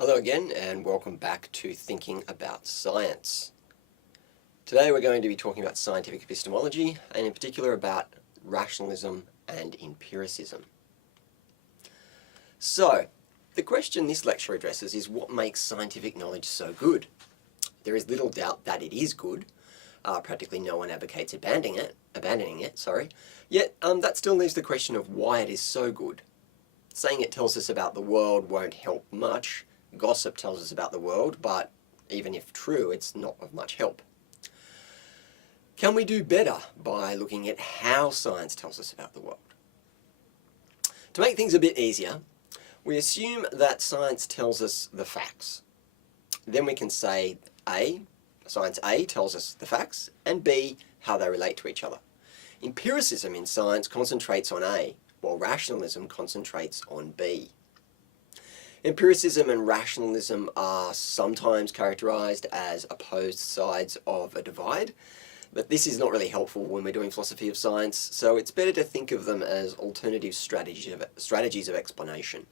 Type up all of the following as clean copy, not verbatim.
Hello again and welcome back to Thinking About Science. Today we're going to be talking about scientific epistemology and in particular about rationalism and empiricism. So, the question this lecture addresses is what makes scientific knowledge so good? There is little doubt that it is good. Practically no one advocates abandoning it, yet that still leaves the question of why it is so good. Saying it tells us about the world won't help much. Gossip tells us about the world, but even if true, it's not of much help. Can we do better by looking at how science tells us about the world? To make things a bit easier, we assume that science tells us the facts. Then we can say science A tells us the facts, and B, how they relate to each other. Empiricism in science concentrates on A, while rationalism concentrates on B. Empiricism and rationalism are sometimes characterized as opposed sides of a divide, but this is not really helpful when we're doing philosophy of science, so it's better to think of them as alternative strategies of explanation.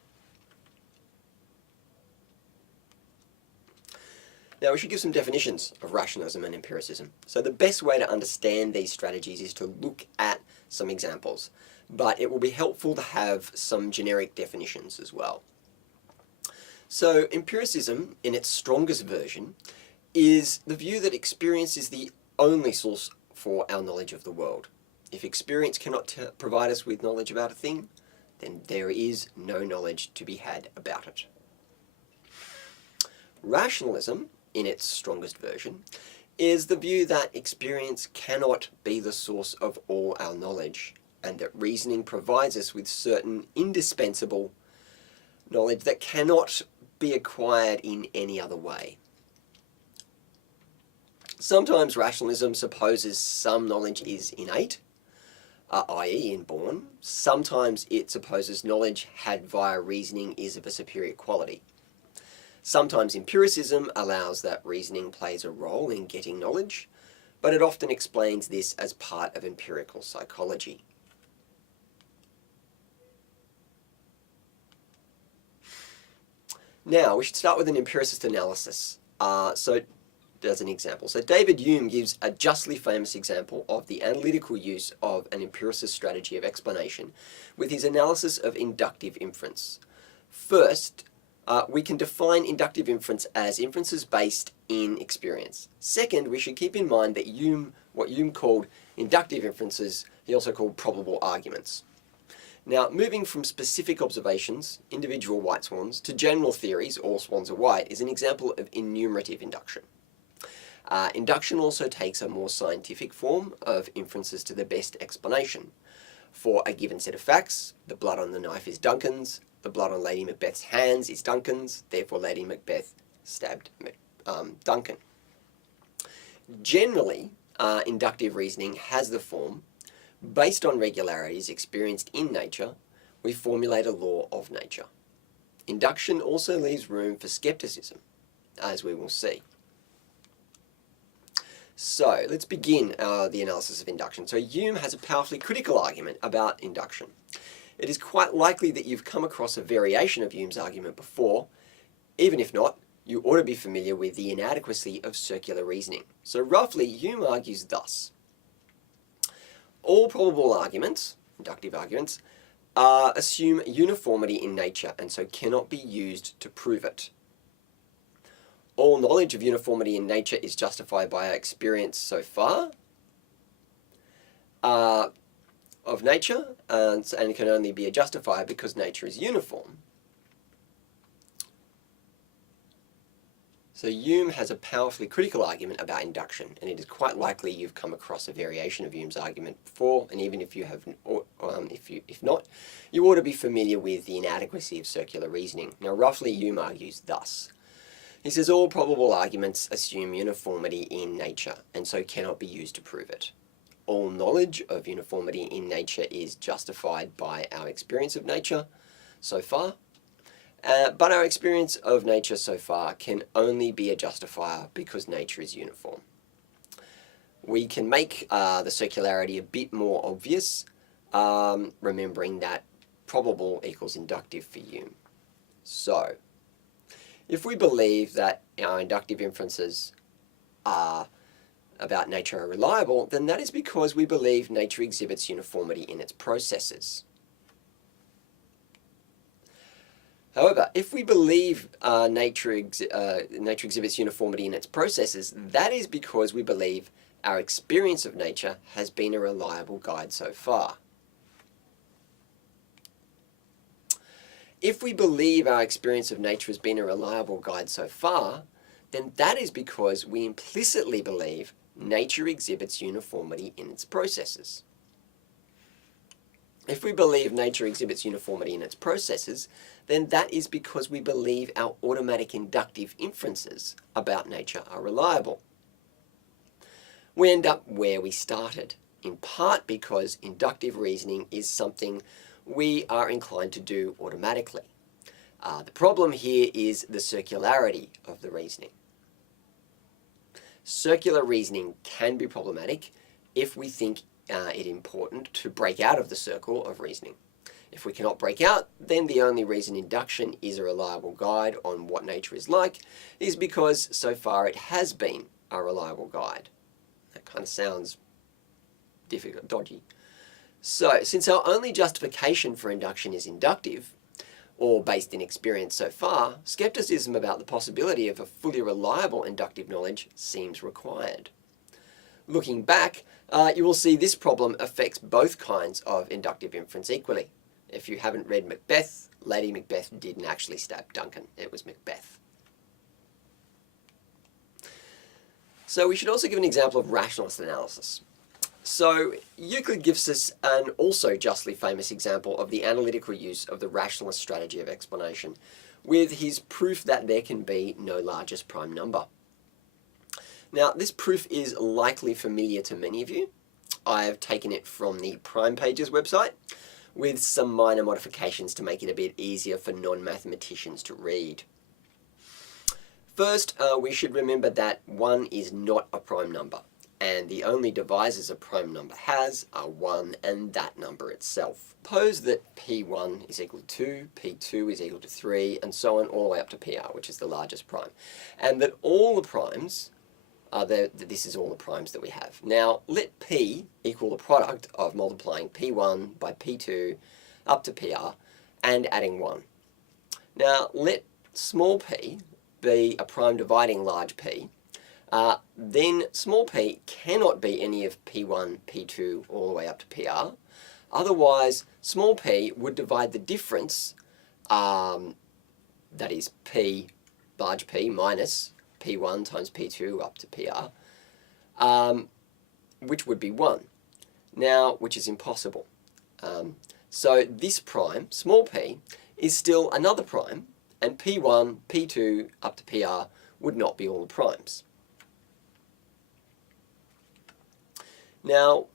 Now we should give some definitions of rationalism and empiricism. So the best way to understand these strategies is to look at some examples, but it will be helpful to have some generic definitions as well. So empiricism, in its strongest version, is the view that experience is the only source for our knowledge of the world. If experience cannot provide us with knowledge about a thing, then there is no knowledge to be had about it. Rationalism, in its strongest version, is the view that experience cannot be the source of all our knowledge, and that reasoning provides us with certain indispensable knowledge that cannot be acquired in any other way. Sometimes rationalism supposes some knowledge is innate, i.e. inborn. Sometimes it supposes knowledge had via reasoning is of a superior quality. Sometimes empiricism allows that reasoning plays a role in getting knowledge, but it often explains this as part of empirical psychology. Now, we should start with an empiricist analysis. As an example. So David Hume gives a justly famous example of the analytical use of an empiricist strategy of explanation with his analysis of inductive inference. First, we can define inductive inference as inferences based in experience. Second, we should keep in mind that what Hume called inductive inferences, he also called probable arguments. Now, moving from specific observations, individual white swans, to general theories, all swans are white, is an example of enumerative induction. Induction also takes a more scientific form of inferences to the best explanation. For a given set of facts, the blood on the knife is Duncan's, the blood on Lady Macbeth's hands is Duncan's, therefore Lady Macbeth stabbed Duncan. Generally, inductive reasoning has the form, based on regularities experienced in nature, we formulate a law of nature. Induction also leaves room for skepticism, as we will see. So let's begin the analysis of induction. So Hume has a powerfully critical argument about induction. It is quite likely that you've come across a variation of Hume's argument before. Even if not, you ought to be familiar with the inadequacy of circular reasoning. So roughly, Hume argues thus. All probable arguments, inductive arguments, assume uniformity in nature and so cannot be used to prove it. All knowledge of uniformity in nature is justified by our experience so far of nature and can only be justified because nature is uniform. So Hume has a powerfully critical argument about induction, and it is quite likely you've come across a variation of Hume's argument before, and even if you have, if not, you ought to be familiar with the inadequacy of circular reasoning. Now, roughly, Hume argues thus. He says all probable arguments assume uniformity in nature, and so cannot be used to prove it. All knowledge of uniformity in nature is justified by our experience of nature so far. But our experience of nature so far can only be a justifier because nature is uniform. We can make the circularity a bit more obvious, remembering that probable equals inductive for Hume. So, If we believe that our inductive inferences are about nature are reliable, then that is because we believe nature exhibits uniformity in its processes. However, if we believe nature exhibits uniformity in its processes, that is because we believe our experience of nature has been a reliable guide so far. If we believe our experience of nature has been a reliable guide so far, then that is because we implicitly believe nature exhibits uniformity in its processes. If we believe nature exhibits uniformity in its processes, then that is because we believe our automatic inductive inferences about nature are reliable. We end up where we started, in part because inductive reasoning is something we are inclined to do automatically. The problem here is the circularity of the reasoning. Circular reasoning can be problematic if we think it important to break out of the circle of reasoning. If we cannot break out, then the only reason induction is a reliable guide on what nature is like is because so far it has been a reliable guide. That kind of sounds difficult, dodgy. So, since our only justification for induction is inductive, or based in experience so far, skepticism about the possibility of a fully reliable inductive knowledge seems required. Looking back, you will see this problem affects both kinds of inductive inference equally. If you haven't read Macbeth, Lady Macbeth didn't actually stab Duncan. It was Macbeth. So we should also give an example of rationalist analysis. So Euclid gives us an also justly famous example of the analytical use of the rationalist strategy of explanation with his proof that there can be no largest prime number. Now, this proof is likely familiar to many of you. I have taken it from the Prime Pages website with some minor modifications to make it a bit easier for non-mathematicians to read. First, we should remember that 1 is not a prime number, and the only divisors a prime number has are 1 and that number itself. Suppose that P1 is equal to 2, P2 is equal to 3, and so on all the way up to PR, which is the largest prime. And that all the primes this is all the primes that we have. Now, let P equal the product of multiplying P1 by P2 up to PR and adding 1. Now, let small p be a prime dividing large P. Then small p cannot be any of P1, P2 all the way up to PR. Otherwise, small p would divide the difference, that is P, large P, minus P1 times P2 up to PR, which would be 1. Now, which is impossible. So this prime, small p, is still another prime, and P1, P2 up to PR would not be all the primes. Now,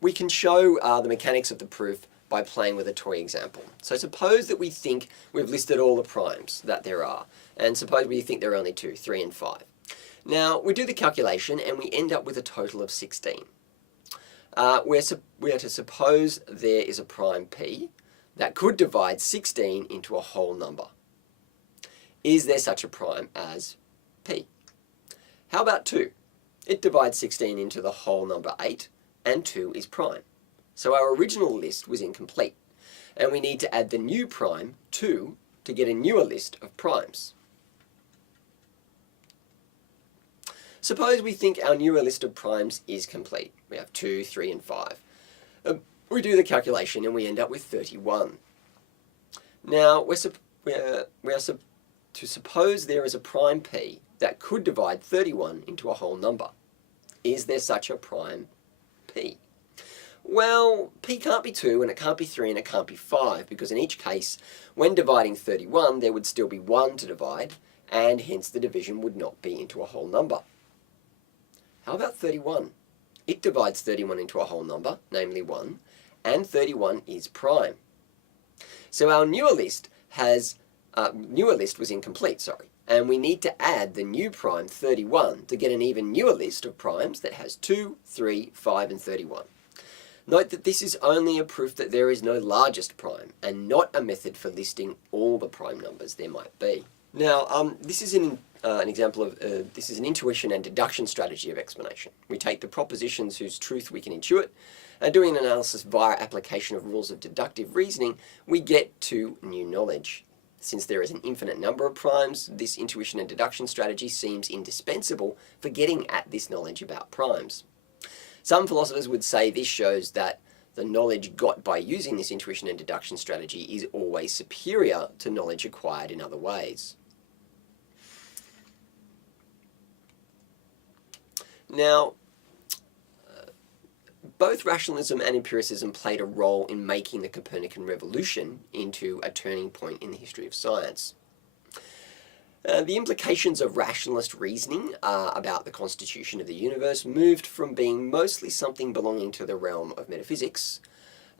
we can show the mechanics of the proof by playing with a toy example. So suppose that we think we've listed all the primes that there are, and suppose we think there are only 2, 3 and 5. Now, we do the calculation and we end up with a total of 16. We are to suppose there is a prime P that could divide 16 into a whole number. Is there such a prime as P? How about 2? It divides 16 into the whole number 8, and 2 is prime. So our original list was incomplete, and we need to add the new prime, 2, to get a newer list of primes. Suppose we think our newer list of primes is complete. We have 2, 3, and 5. We do the calculation and we end up with 31. Now, we are to suppose there is a prime P that could divide 31 into a whole number. Is there such a prime P? Well, P can't be 2, and it can't be 3, and it can't be 5, because in each case, when dividing 31, there would still be 1 to divide, and hence the division would not be into a whole number. How about 31? It divides 31 into a whole number, namely 1, and 31 is prime. So our newer list was incomplete, and we need to add the new prime 31 to get an even newer list of primes that has 2, 3, 5, and 31. Note that this is only a proof that there is no largest prime, and not a method for listing all the prime numbers there might be. Now, this is an example of, this is an intuition and deduction strategy of explanation. We take the propositions whose truth we can intuit, and doing an analysis via application of rules of deductive reasoning, we get to new knowledge. Since there is an infinite number of primes, this intuition and deduction strategy seems indispensable for getting at this knowledge about primes. Some philosophers would say this shows that the knowledge got by using this intuition and deduction strategy is always superior to knowledge acquired in other ways. Now, both rationalism and empiricism played a role in making the Copernican revolution into a turning point in the history of science. The implications of rationalist reasoning about the constitution of the universe moved from being mostly something belonging to the realm of metaphysics,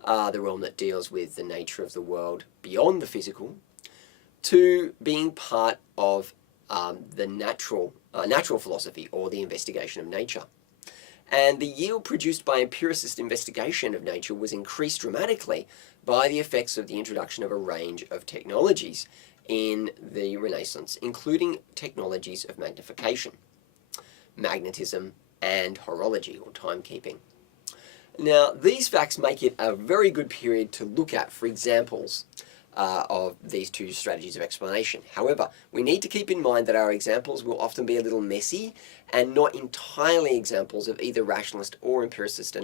the realm that deals with the nature of the world beyond the physical, to being part of the natural philosophy, or the investigation of nature. And the yield produced by empiricist investigation of nature was increased dramatically by the effects of the introduction of a range of technologies in the Renaissance, including technologies of magnification, magnetism, and horology, or timekeeping. Now, these facts make it a very good period to look at for examples of these two strategies of explanation. However, we need to keep in mind that our examples will often be a little messy and not entirely examples of either rationalist or empiricist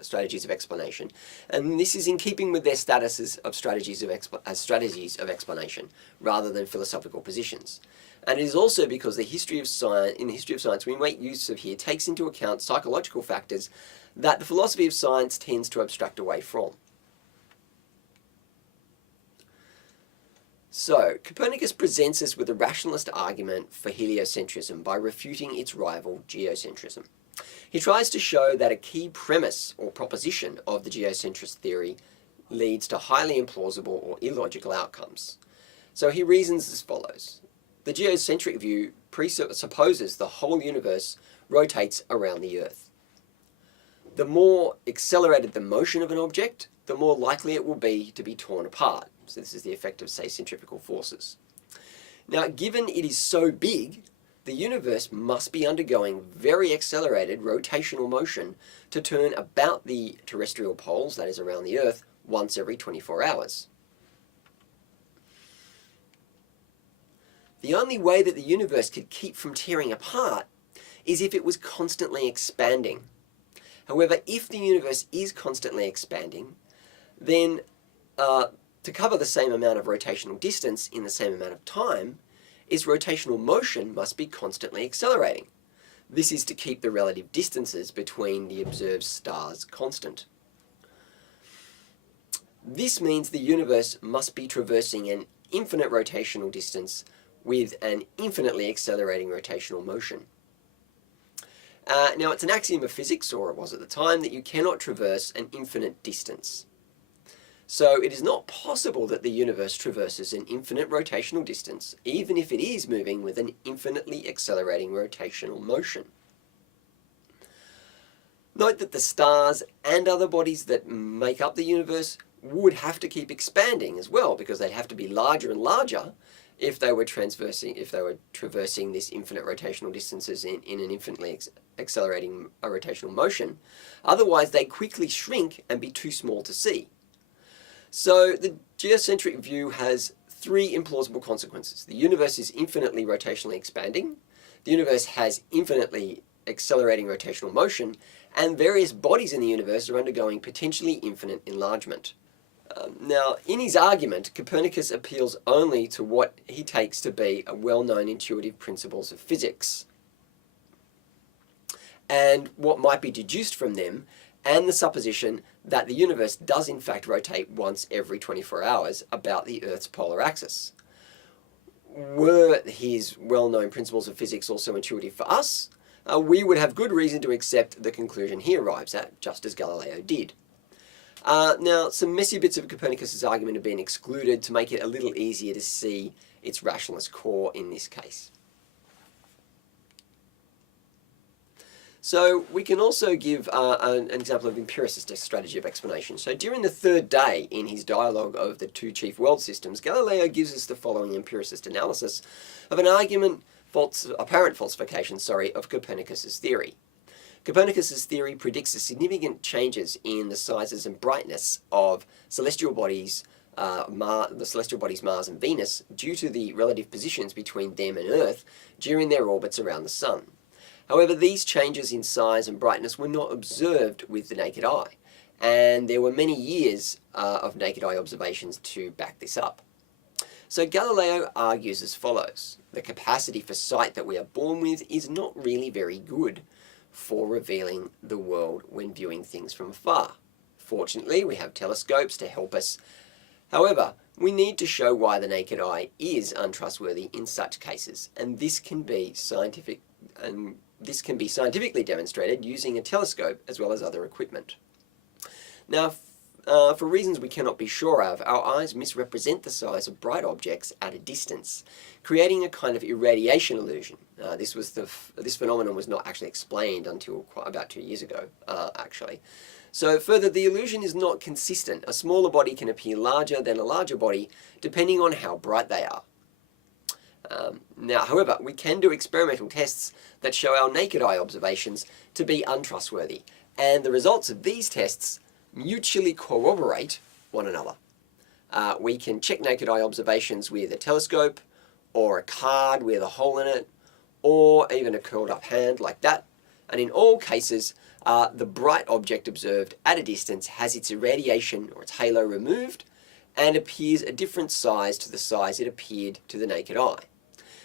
strategies of explanation. And this is in keeping with their statuses of strategies of explanation rather than philosophical positions. And it is also because in the history of science we make use of here takes into account psychological factors that the philosophy of science tends to abstract away from. So, Copernicus presents us with a rationalist argument for heliocentrism by refuting its rival geocentrism. He tries to show that a key premise or proposition of the geocentrist theory leads to highly implausible or illogical outcomes. So he reasons as follows. The geocentric view presupposes the whole universe rotates around the Earth. The more accelerated the motion of an object, the more likely it will be to be torn apart. So this is the effect of, say, centrifugal forces. Now, given it is so big, the universe must be undergoing very accelerated rotational motion to turn about the terrestrial poles, that is around the Earth, once every 24 hours. The only way that the universe could keep from tearing apart is if it was constantly expanding. However, if the universe is constantly expanding, then to cover the same amount of rotational distance in the same amount of time, its rotational motion must be constantly accelerating. This is to keep the relative distances between the observed stars constant. This means the universe must be traversing an infinite rotational distance with an infinitely accelerating rotational motion. Now, it's an axiom of physics, or it was at the time, that you cannot traverse an infinite distance. So it is not possible that the universe traverses an infinite rotational distance, even if it is moving with an infinitely accelerating rotational motion. Note that the stars and other bodies that make up the universe would have to keep expanding as well, because they'd have to be larger and larger if they were traversing this infinite rotational distances in an infinitely accelerating rotational motion. Otherwise, they'd quickly shrink and be too small to see. So the geocentric view has three implausible consequences. The universe is infinitely rotationally expanding, the universe has infinitely accelerating rotational motion, and various bodies in the universe are undergoing potentially infinite enlargement. Now, in his argument, Copernicus appeals only to what he takes to be a well-known intuitive principles of physics, and what might be deduced from them, and the supposition that the universe does in fact rotate once every 24 hours about the Earth's polar axis. Were his well-known principles of physics also intuitive for us, we would have good reason to accept the conclusion he arrives at, just as Galileo did. Now, some messy bits of Copernicus's argument have been excluded to make it a little easier to see its rationalist core in this case. So we can also give an example of empiricist strategy of explanation. So during the third day in his dialogue of the two chief world systems, Galileo gives us the following empiricist analysis of an apparent falsification, of Copernicus's theory. Copernicus's theory predicts the significant changes in the sizes and brightness of celestial bodies, the celestial bodies Mars and Venus, due to the relative positions between them and Earth during their orbits around the Sun. However, these changes in size and brightness were not observed with the naked eye, and there were many years of naked eye observations to back this up. So Galileo argues as follows: the capacity for sight that we are born with is not really very good for revealing the world when viewing things from afar. Fortunately, we have telescopes to help us. However, we need to show why the naked eye is untrustworthy in such cases, and this can be scientifically demonstrated using a telescope as well as other equipment. Now, for reasons we cannot be sure of, our eyes misrepresent the size of bright objects at a distance, creating a kind of irradiation illusion. This phenomenon was not actually explained until about 2 years ago, actually. So further, the illusion is not consistent. A smaller body can appear larger than a larger body, depending on how bright they are. Now, however, we can do experimental tests that show our naked eye observations to be untrustworthy, and the results of these tests mutually corroborate one another. We can check naked eye observations with a telescope, or a card with a hole in it, or even a curled up hand like that, and in all cases, the bright object observed at a distance has its irradiation or its halo removed and appears a different size to the size it appeared to the naked eye.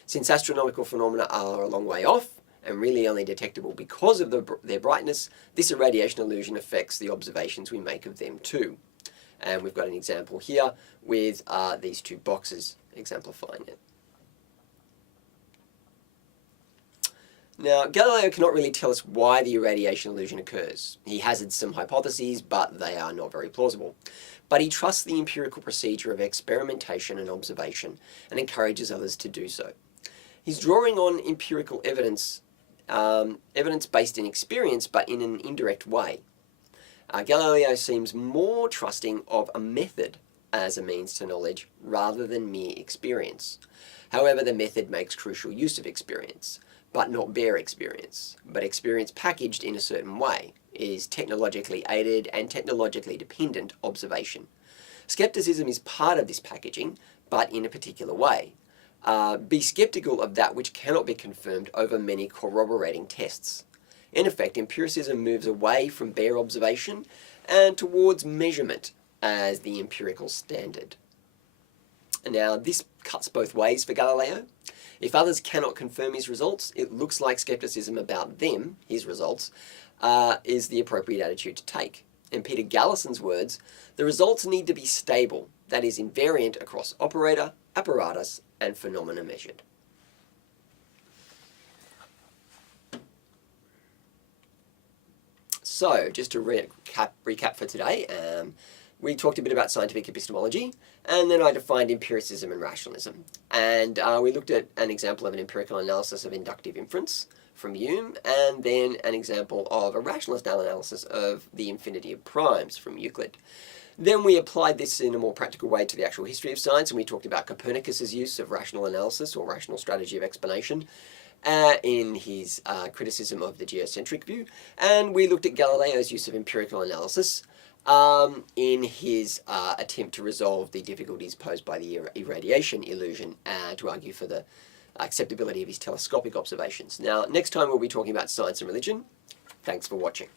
Since astronomical phenomena are a long way off and really only detectable because of their brightness, this irradiation illusion affects the observations we make of them too. And we've got an example here with these two boxes exemplifying it. Now, Galileo cannot really tell us why the irradiation illusion occurs. He hazards some hypotheses, but they are not very plausible. But he trusts the empirical procedure of experimentation and observation and encourages others to do so. He's drawing on empirical evidence, evidence based in experience, but in an indirect way. Galileo seems more trusting of a method as a means to knowledge rather than mere experience. However, the method makes crucial use of experience, but not bare experience. But experience packaged in a certain way is technologically aided and technologically dependent observation. Skepticism is part of this packaging, but in a particular way. Be skeptical of that which cannot be confirmed over many corroborating tests. In effect, empiricism moves away from bare observation and towards measurement as the empirical standard. Now, this cuts both ways for Galileo. If others cannot confirm his results, it looks like skepticism about them, his results, is the appropriate attitude to take. In Peter Gallison's words, the results need to be stable, that is, invariant across operator, apparatus, and phenomena measured. So, just to recap for today, we talked a bit about scientific epistemology, and then I defined empiricism and rationalism. And we looked at an example of an empirical analysis of inductive inference from Hume, and then an example of a rationalist analysis of the infinity of primes from Euclid. Then we applied this in a more practical way to the actual history of science, and we talked about Copernicus's use of rational analysis or rational strategy of explanation in his criticism of the geocentric view, and we looked at Galileo's use of empirical analysis in his attempt to resolve the difficulties posed by the irradiation illusion to argue for the acceptability of his telescopic observations. Now, next time we'll be talking about science and religion. Thanks for watching.